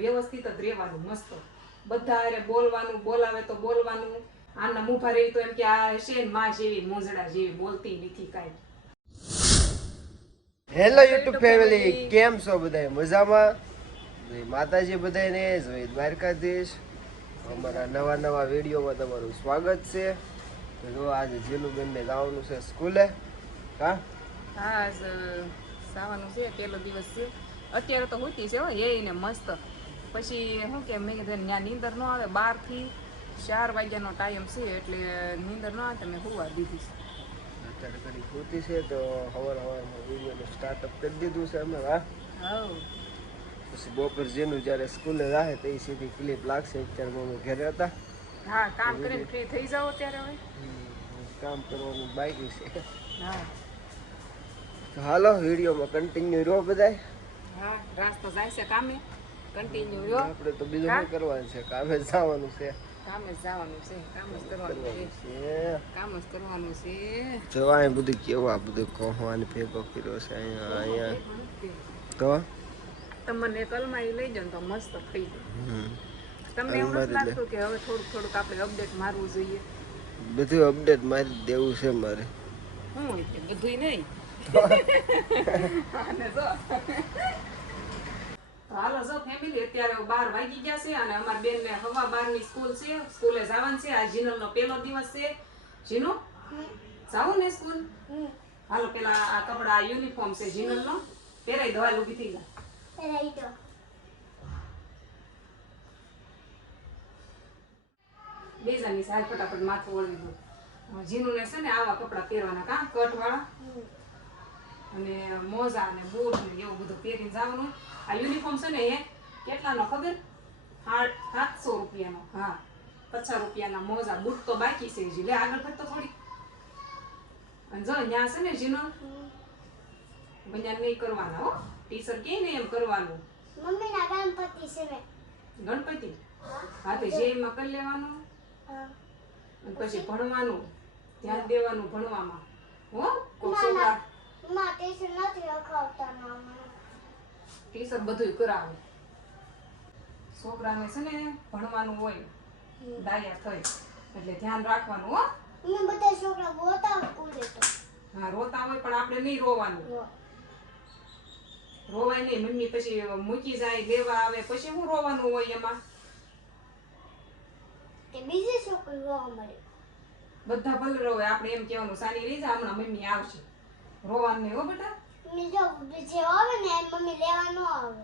વ્યવસ્થિત જ રહેવાનું મસ્ત. બધા અરે બોલવાનું બોલાવે તો બોલવાનું. આના મુભા રહી તો એમ કે આ છે માં જેવી મોજડા જેવી બોલતી નથી કાંઈ. હેલો યુટ્યુબ ફેમિલી કેમ છો બધા મજામાં? જય માતાજી બધાને જય દ્વારકાધીશ. અમારા નવા નવા વિડીયોમાં તમારું સ્વાગત છે. તો જો આજે જીલુબેનને જવાનું છે સ્કૂલે. હા? હા જવાનું છે પેલો દિવસ છે. અત્યારે તો હોતી છે હો એ ને મસ્ત. પછી શું કે મેં કીધું ત્યાં નીંદર ન આવે બારથી ચાર વાગ્યાનો ટાઈમ છે એટલે નીંદર ન આવે મેં હુવા દીધી છે. અત્યારે ખોટી છે તો હવાર હવારમાં વિડીયોનું સ્ટાર્ટઅપ કરી દીધું છે અમે હા પછી બપોર જેનું જ્યારે સ્કૂલે રહે તો એ સીધી ક્લિપ લાગશે અત્યારે મમ્મી ઘરે હતા. હા કામ કરીને ફ્રી થઈ જાઓ ત્યારે હવે? કામ કરવાનું બાકી છે. હા. હાલો વિડીયોમાં કન્ટિન્યુ રહો બધાય. હા રાસ્તો જાય છે કામે. કન્ટિન્યુ રહ્યો આપણે તો બીજું શું કરવાનું છે? કામે જવાનું છે. કામે જ જવાનું છે કામ જ કરવાનું છે. કામ જ કરવાનું છે. જો અહીં બધું કેવું આ બધું કહવાની ભેગો કર્યો છે અહીંયા અહીંયા. તો? તમને કલમાં લઈ જાઓ તો મસ્ત થઈ જાય. તમને એવું નથી લાગતું કે હવે થોડુંક થોડુંક આપણે અપડેટ મારવું જોઈએ? બધું અપડેટ મારી દેવું છે મારે. હોય નહીં? જો. હાલો જો ફેમિલી અત્યારે બાર વાગી ગયા છે અને અમારા બેન ને હવા બારની સ્કૂલ છે સ્કૂલે જવાનું છે. આ જીનલ નો પેલો દિવસ છે. જીનુ? જાવું ને સ્કૂલ? હાલો પેલા આ કપડા યુનિફોર્મ છે જીનલ નો પહેરાઈ દવા ઊભી થઈ જાય બેજાની સાહેબ ફટાફટ માથું વળવી દો. જીનુને છે ને આવા કપડા પહેરવાના કાં કટવાળા અને મોજા અને બૂટ ને એવું બધું પહેરીને જવાનું આ યુનિફોર્મ છે ને એ કેટલાનો ખબર? સાતસો રૂપિયાનો. હા. પચાસ રૂપિયાના મોજા બૂટ તો બાકી છે હજી. લે આગળ થતો થોડી. અને જો ત્યાં છે ને જીનો બન્યા નહીં કરવાના હો. ટીચર કે ને એમ કરવાનું? મમ્મીના ગણપતિ છે મેં ગણપતિ? હા. તો જે એમાં કરી લેવાનું? અને પછી ભણવાનું? ધ્યાન દેવાનું ભણવામાં. હો. છોકરા માં ટેન્શન નથી રખાવતા મામા ટીચર બધું કરાવે છોકરાને છે ને ભણવાનું હોય ડાયા થઈ એટલે ધ્યાન રાખવાનું હો મેં બધા છોકરા બોતા કૂદે તો હા રોતા હોય પણ આપણે નહીં રોવાનું રોવાય નહીં મમ્મી પછી મૂકી જાય લેવા આવે પછી હું રોવાનું હોય એમાં કે બીજી છોકરી મળે બધા ભલે રોવે આપણે એમ કહેવાનું સાની રીઝા હમણાં મમ્મી આવશે રોવાનું નહીં હો બેટા? મમ્મી જે આવે ને મમ્મી લેવા આવે.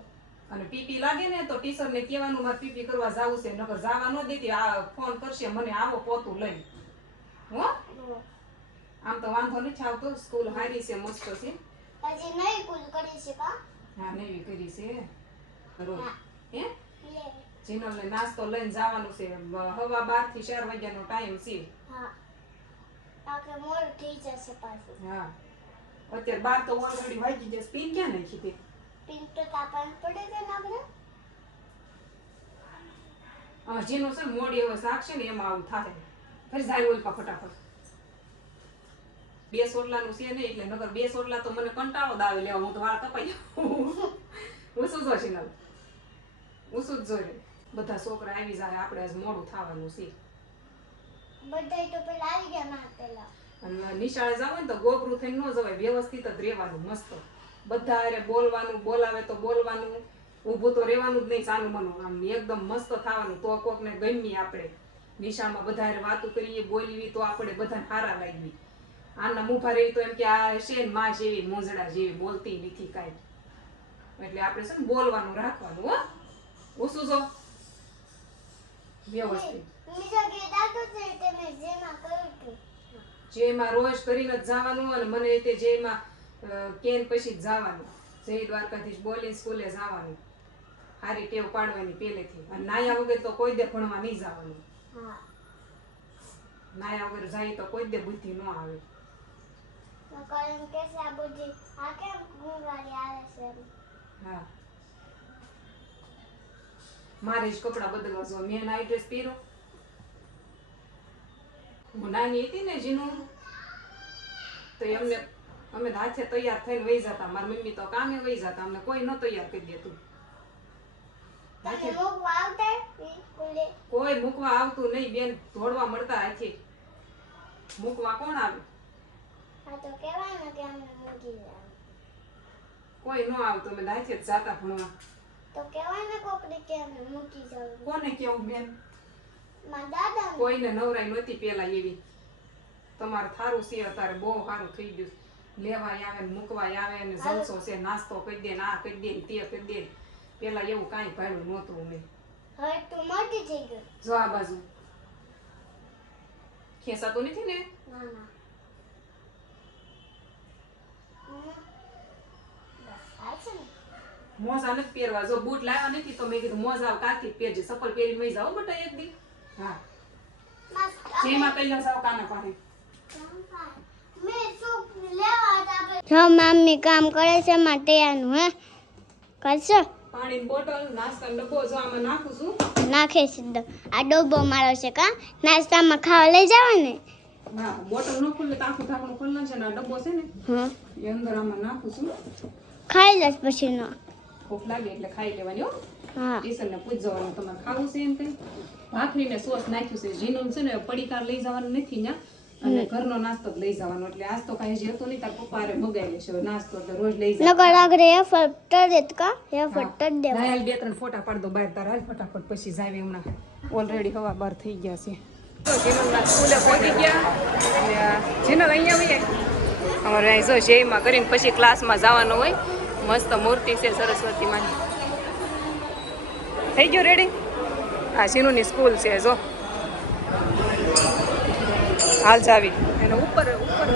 અને પીપી લાગે ને તો ટીચર ને કહેવાનું મારે પીપી કરવા જવું છે. નકર જવા ન દેતી આ ફોન કરશે મને આવો પોતું લઈ હો? આમ તો વાંધો નથી આવતો સ્કૂલ હારી છે મસ્ત છે. હજી નહીં કુલ કરી છે કા હા નહીં કરી છે. રોજ. હે. જીનલ ને નાસ્તો લઈને જવાનું છે. હવા બારથી ચાર વાગ્યાનો ટાઈમ છે. હા. આખે મોડું થઈ જશે પાછું. હા. અત્યારે બાર તો ઓલરેડી વાગી જશે પીન ક્યાં નાખી હતી? પિન તો કાપવાનું પડે છે ને આપણે. જેનો છે મોડી હવે શાક છે ને એમાં આવું થાય. ફરી જાય ઓલપા ફટાફટ. બે સોટલાનું છે ને એટલે નગર બે સોટલા તો મને કંટાળો જ લેવા. હું તો વાળ કપાઈ હું શું જો છે હું શું જોઈએ બધા છોકરા આવી જાય. આપણે આજ મોડું થવાનું છે. બધા તો પેલા આવી ગયા ના પેલા નિશાળે જાવ ને તો ગોબરું થઈને ન જવાય, વ્યવસ્થિત જ રહેવાનું, મસ્ત. બધા અરે બોલવાનું, બોલાવે તો બોલવાનું, ઊભું તો રહેવાનું જ નહીં ચાલુ મનો. આમ એકદમ મસ્ત થવાનું, તો કોકને ગમી આપણે. નિશાળમાં બધા વાતો કરીએ બોલીવી તો આપણે બધાને સારા લાગવી આના મુભા રહી તો એમ કે આ છે ને માં જેવી મોજડા જેવી, બોલતી નથી કાંઈ. એટલે આપણે છે ને બોલવાનું રાખવાનું, હો. ઓછું જો. વ્યવસ્થિત. જેમાં રોજ કરીને જ જવાનું અને મને તે જે એમાં કેન પછી જ જવાનું. જય દ્વારકાથી બોલી સ્કૂલે જવાનું. સારી ટેવ પાડવાની પહેલેથી. અને નાયા વગર તો કોઈ દે ભણવા નહીં જવાનું. નાયા વગર જાય તો કોઈ દે બુદ્ધિ ન આવે. નકર કે આ બધી આ કેમ ગુંગવારી આવે છે હા. મારે જ કપડાં બદલવા જો મેં નાઇટ ડ્રેસ પહેરો હું નાની હતી ને જીનું તો એમને અમે હાથે તૈયાર થઈને વહી જતા. મારી મમ્મી તો કામે વહી જતા. અમને કોઈ ન તૈયાર કરી દેતું. કોઈ મૂકવા આવતું નહીં. બેન ધોડવા મળતા હાથે. મૂકવા કોણ આવે? કોઈ ન આવતું. અમે હાથે જ જાતા ભણવા. તો કહેવાય કોકને કે મૂકી જાવ કોને કેવું બેન? કોઈને નવરાઈ નહોતી પેલા એવી. તમારે થારું છે અત્યારે બહુ સારું થઈ ગયું લેવાય આવે ને મૂકવાય આવે ને જલસો છે નાસ્તો કરી દે ને આ કરી દે ને તે કરી દે પેલા એવું કાંઈ ભાડું નહોતું મેં હવે તો મોટી થઈ ગઈ. જો આ બાજુ. ખેંચાતું નથી ને? મોજા નથી પહેરવા. જો બૂટ લાવ્યા નથી તો મેં કીધું મોજા કાથી પહેરજે. ચપ્પલ પહેરી વહી જાઓ બટા એક દી. હા. જેમાં પહેલા જાવ કાના પાસે જો મમ્મી કામ કરે છે માટે આનું હે? કરશો? પાણીની બોટલ નાસ્તાનો ડબ્બો જો આમાં નાખું છું. નાખે છે આ ડબ્બો મારો છે કા? નાસ્તામાં ખાવા લઈ જાવ ને? હા બોટલ ન ખુલ્લે તો આખું ઢાંકણું ખુલ્લું છે ને આ ડબ્બો છે ને હા. એ અંદર આમાં નાખું છું. ખાઈ લઈશ પછી નો. ભૂખ લાગે એટલે ખાઈ લેવાની હો. ટીચરને પૂછવાનું તમારે ખાવું છે એમ કઈ? ભાખરીને સોસ નાખ્યું છે ઝીણું છે ને પડીકાર લઈ જવાનું નથી ત્યાં. અને ઘરનો નાસ્તો જ લઈ જવાનો એટલે આજ તો કાંઈ હજી હતું નહીં તાર પપ્પા હારે મગાવી લેશે નાસ્તો એટલે રોજ લઈ જાય નકર આગળ એ ફટર દેતકા એ ફટર દેવા. હાલ બે ત્રણ ફોટા પાડ દો બહાર તારા હાલ ફટાફટ પછી જાવી હમણાં. ઓલરેડી હવા બાર થઈ ગયા છે. જીનલના સ્કૂલે પહોંચી ગયા. જીનલ અહીંયા હોય અમારે અહીં જો જયમાં કરીને પછી ક્લાસમાં જવાનું હોય. મસ્ત મૂર્તિ છે સરસ્વતી માની થઈ ગયું રેડી આ જીનુની સ્કૂલ છે જો. હાલ જાવી એને ઉપર ઉપર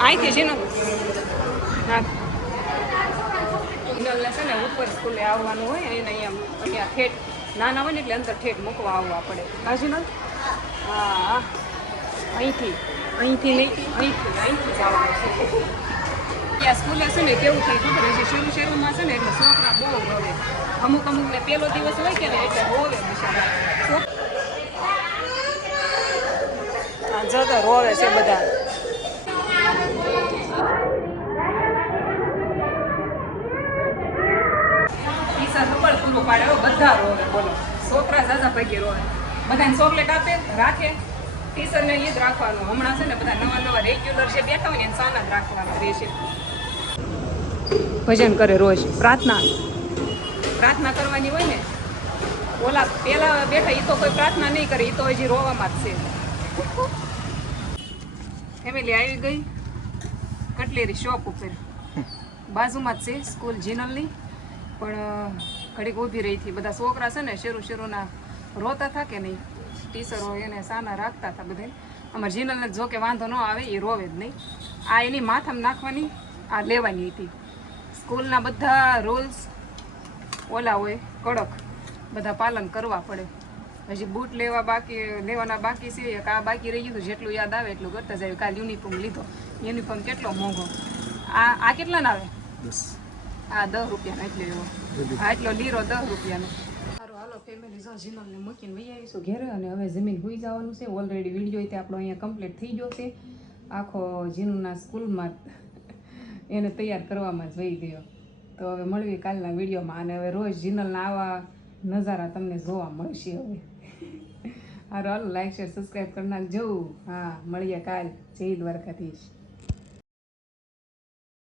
અહીંથી જીનલ હા. જનરલને છે ને ઉપર સ્કૂલે આવવાનું હોય એને અહીંયા અહીંયા ઠેઠ નાના હોય ને એટલે અંદર ઠેઠ મૂકવા આવવા પડે. હા હા. અહીંથી અહીંથી નહીં અહીંથી અહીંથી જ આવવાનું છે ત્યાં સ્કૂલે છે ને કેવું થયું ખબર હશે? શરૂ શરૂમાં છે ને એટલે છોકરા બહુ રોવે અમુક અમુકને પહેલો દિવસ હોય કે ને એટલે રોવે બિચારા આ જતા રોવે છે બધા. સફળ પૂરું પાડે બધા રોવે બોલો. છોકરા ઝાઝા પૈકી રોવે. બધાને ચોકલેટ આપે રાખે. ટીચરને એ જ રાખવાનું. હમણાં છે ને બધા નવા નવા રેગ્યુલર છે બેઠા હોય ને એને સાના જ રાખવાના રહેશે. ભજન કરે રોજ. પ્રાર્થના. પ્રાર્થના કરવાની હોય ને, ઓલા પેલા બેઠા એ તો કોઈ પ્રાર્થના નહીં કરે એ તો હજી રોવામાં જ છે. ફેમિલી આવી ગઈ. કટલેરી શોપ ઉપર. બાજુમાં જ છે સ્કૂલ જીનલની. પણ ઘડીક ઊભી રહી હતી. બધા છોકરા છે ને, શેરુ શેરુના રોતા હતા કે નહીં? ટીચરો એને સાના રાખતા હતા બધા અમારે જીનલને જો કે વાંધો ન આવે એ રોવે જ નહીં. આ એની માથામાં નાખવાની, આ લેવાની હતી. સ્કૂલના બધા રૂલ્સ ઓલા હોય કડક. બધા પાલન કરવા પડે. હજી બૂટ લેવા બાકી લેવાના બાકી છે એક આ બાકી રહી ગયું જેટલું યાદ આવે એટલું કરતા જાય કાલ યુનિફોર્મ લીધો. યુનિફોર્મ કેટલો મોંઘો. આ આ કેટલાનો આવે? આ દસ રૂપિયાનો એટલે એવો. આ એટલો લીરો દસ રૂપિયાનો. સારું હાલો ફેમિલી જો જીનલને મૂકીને વહી આવીશું ઘેરે અને હવે જમીન હોઈ જવાનું છે. ઓલરેડી વીડિયો તે આપણો અહીંયા કમ્પ્લીટ થઈ ગયો છે. આખો જીનુના સ્કૂલમાં એને તૈયાર કરવામાં જ વહી ગયો. તો હવે મળવી કાલના વિડીયોમાં અને હવે રોજ જીનલના આવા નજારા તમને જોવા મળશે હવે. હારું, હાલો લાઈક શેર સબસ્ક્રાઈબ કરી નાખજો. હા, મળીએ કાલ. જય દ્વારકાધીશ.